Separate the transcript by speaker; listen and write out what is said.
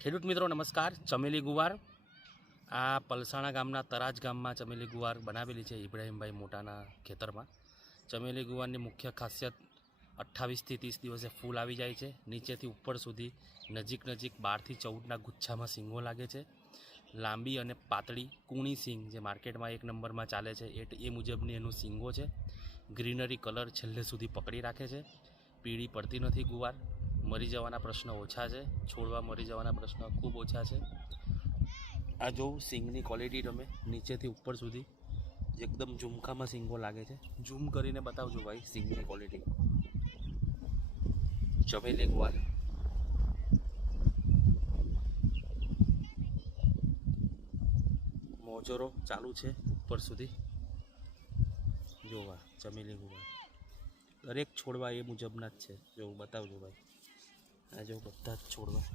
Speaker 1: ખેડૂત મિત્રો, નમસ્કાર. ચમેલી ગુવાર. આ પલસાણા ગામના તરાજ ગામમાં ચમેલી ગુવાર બનાવેલી છે ઇબ્રાહીમભાઈ મોટાના ખેતરમાં. ચમેલી ગુવારની મુખ્ય ખાસિયત અઠ્ઠાવીસથી ત્રીસ દિવસે ફૂલ આવી જાય છે. નીચેથી ઉપર સુધી નજીક નજીક બારથી ચૌદના ગુચ્છામાં સિંગો લાગે છે. લાંબી અને પાતળી કૂણી સિંગ જે માર્કેટમાં એક નંબરમાં ચાલે છે. એ એ મુજબની એનું સિંગો છે. ગ્રીનરી કલર છેલ્લે સુધી પકડી રાખે છે. પીળી પડતી નથી ગુવાર. મરી જવાના પ્રશ્ન ઓછા છે, છોડવા મરી જવાના પ્રશ્ન ખૂબ ઓછા છે. આ જોઉં સિંગની ક્વોલિટી તમે નીચેથી ઉપર સુધી એકદમ ઝુમખામાં સિંગો લાગે છે. ઝૂમ કરીને બતાવજો ભાઈ સિંગની ક્વોલિટી ચમેલી ગુવાર મોજરો ચાલુ છે ઉપર સુધી. જોવા ચમેલી ગુવાર દરેક છોડવા એ મુજબના જ છે. જો બતાવજો ભાઈ. આ જો બધા જ છોડવા.